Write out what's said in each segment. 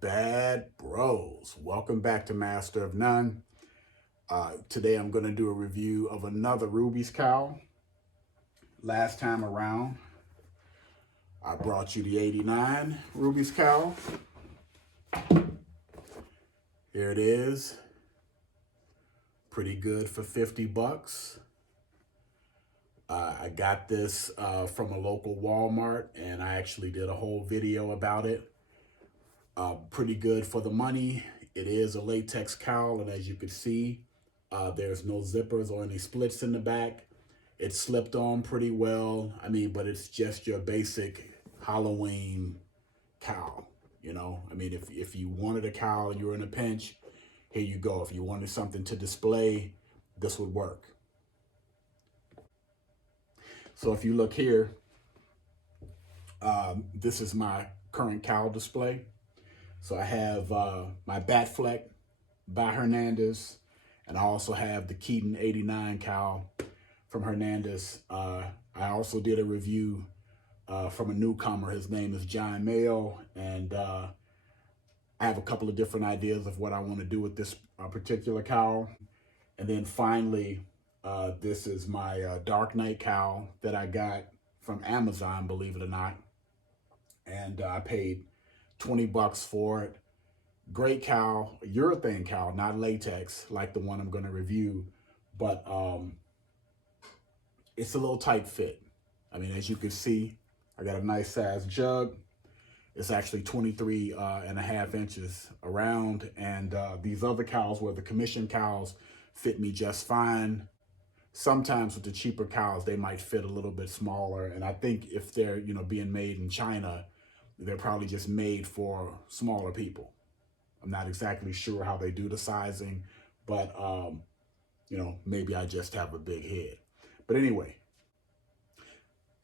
bad bros? Welcome back to Master of None. Today I'm going to do a review of another Rubies cowl. Last time around, I brought you the 89 Rubies cowl. Here it is. Pretty good for 50 bucks. I got this from a local Walmart, and I actually did a whole video about it. Pretty good for the money. It is a latex cowl, and as you can see, there's no zippers or any splits in the back. It slipped on pretty well. But it's just your basic Halloween cowl, you know? If you wanted a cowl and you were in a pinch, here you go. If you wanted something to display, this would work. So if you look here, this is my current cowl display. So I have my Batfleck by Hernandez, and I also have the Keaton 89 cowl from Hernandez. I also did a review from a newcomer. His name is John Mayo, and I have a couple of different ideas of what I want to do with this particular cowl. And then finally, this is my Dark Knight cowl that I got from Amazon, believe it or not. And I paid 20 bucks for it. Great cowl, urethane cowl, not latex like the one I'm going to review, but it's a little tight fit. As you can see, I got a nice size jug. It's actually 23 and a half inches around, and these other cowls were the commission cowls, fit me just fine. Sometimes with the cheaper cowls, they might fit a little bit smaller, and I think if they're being made in China, they're probably just made for smaller people. I'm not exactly sure how they do the sizing, but maybe I just have a big head. But anyway,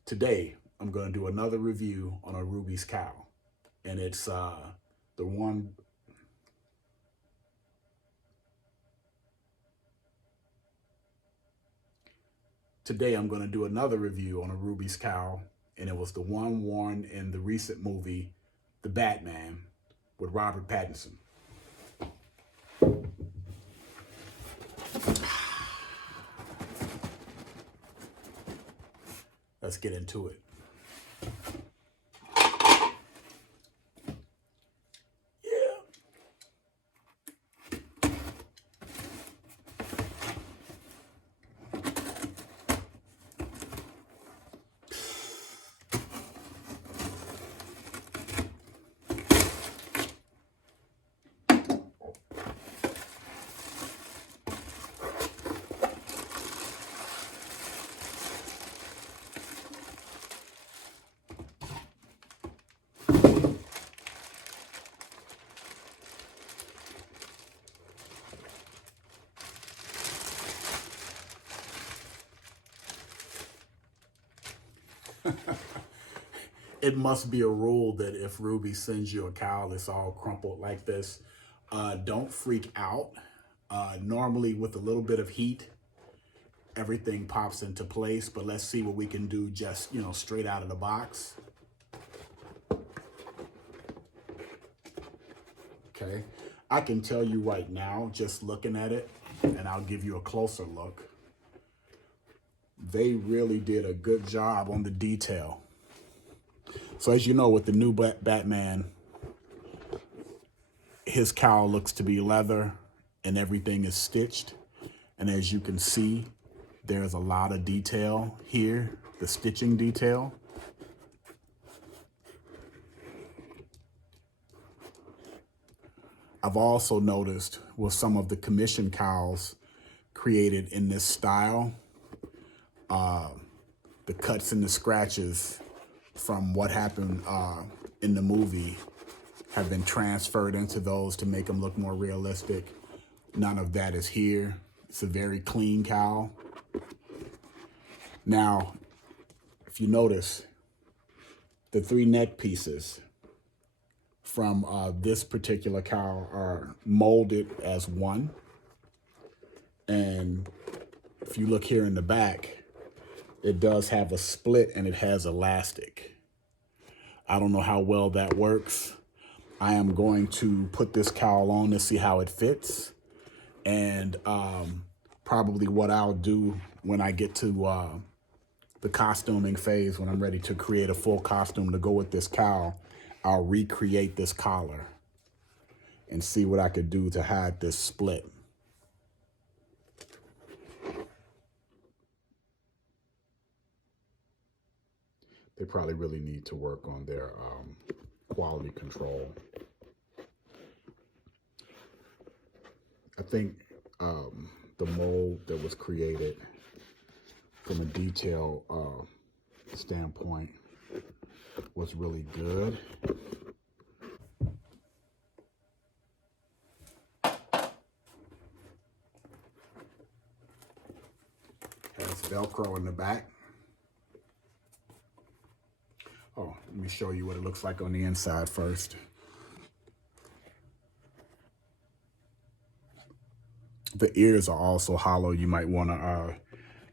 today I'm going to do another review on a Rubies cowl, and it's the one. Today I'm going to do another review on a Rubies cowl, and it was the one worn in the recent movie, The Batman, with Robert Pattinson. Let's get into it. It must be a rule that if Ruby sends you a cowl that's all crumpled like this, don't freak out. Normally with a little bit of heat, everything pops into place, but let's see what we can do just, straight out of the box. Okay, I can tell you right now, just looking at it, and I'll give you a closer look. They really did a good job on the detail. So as you know, with the new Batman, his cowl looks to be leather and everything is stitched. And as you can see, there's a lot of detail here, the stitching detail. I've also noticed with some of the commission cowls created in this style, the cuts and the scratches from what happened in the movie have been transferred into those to make them look more realistic. None of that is here. It's a very clean cowl. Now, if you notice, the three neck pieces from this particular cowl are molded as one. And if you look here in the back, it does have a split and it has elastic. I don't know how well that works. I am going to put this cowl on to see how it fits. And probably what I'll do when I get to the costuming phase, when I'm ready to create a full costume to go with this cowl, I'll recreate this collar and see what I could do to hide this split. They probably really need to work on their quality control. I think the mold that was created from a detail standpoint was really good. Has Velcro in the back. Oh, let me show you what it looks like on the inside first. The ears are also hollow. You might want to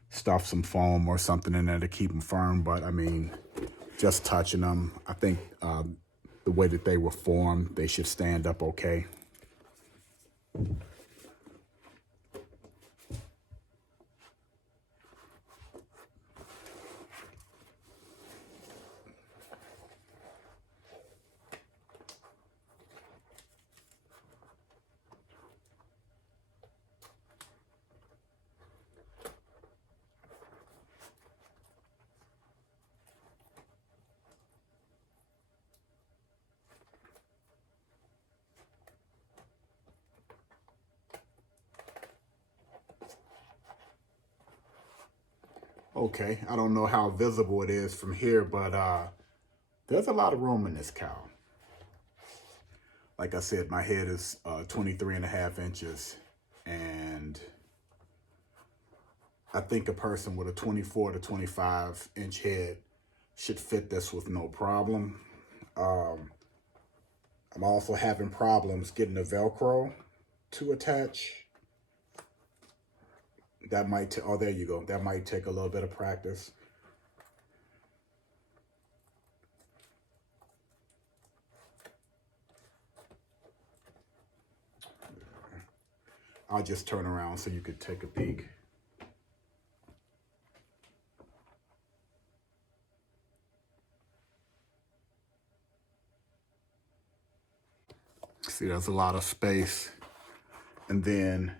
stuff some foam or something in there to keep them firm, but I mean, just touching them, I think the way that they were formed, they should stand up okay. Okay, I don't know how visible it is from here, but there's a lot of room in this cowl. Like I said, my head is 23.5 inches, and I think a person with a 24 to 25 inch head should fit this with no problem. I'm also having problems getting the Velcro to attach. That might, oh, there you go. That might take a little bit of practice. I'll just turn around so you could take a peek. See, there's a lot of space. And then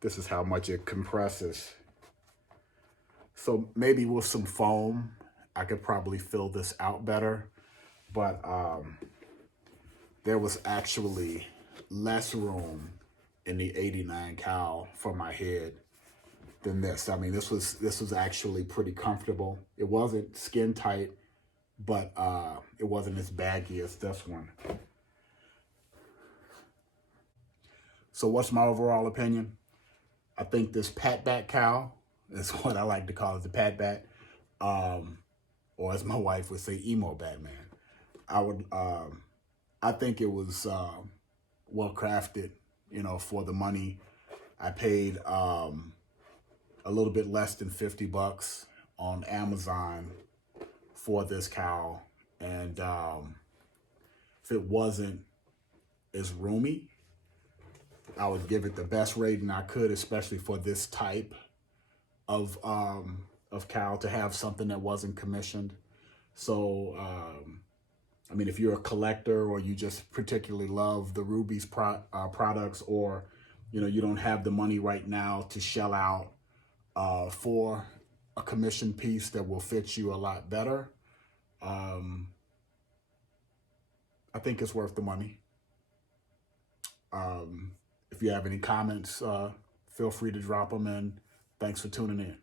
this is how much it compresses. So maybe with some foam, I could probably fill this out better. But there was actually less room in the 89 cowl for my head than this. I mean, this was actually pretty comfortable. It wasn't skin tight, but it wasn't as baggy as this one. So what's my overall opinion? I think this pat back cowl is what I like to call it, the pat back, or as my wife would say, emo Batman. I think it was well crafted, you know, for the money. I paid a little bit less than $50 on Amazon for this cowl, and if it wasn't as roomy, I would give it the best rating I could, especially for this type of cowl, to have something that wasn't commissioned. So, I mean, if you're a collector or you just particularly love the Rubies products, or, you know, you don't have the money right now to shell out for a commission piece that will fit you a lot better, I think it's worth the money. If you have any comments, feel free to drop them, and thanks for tuning in.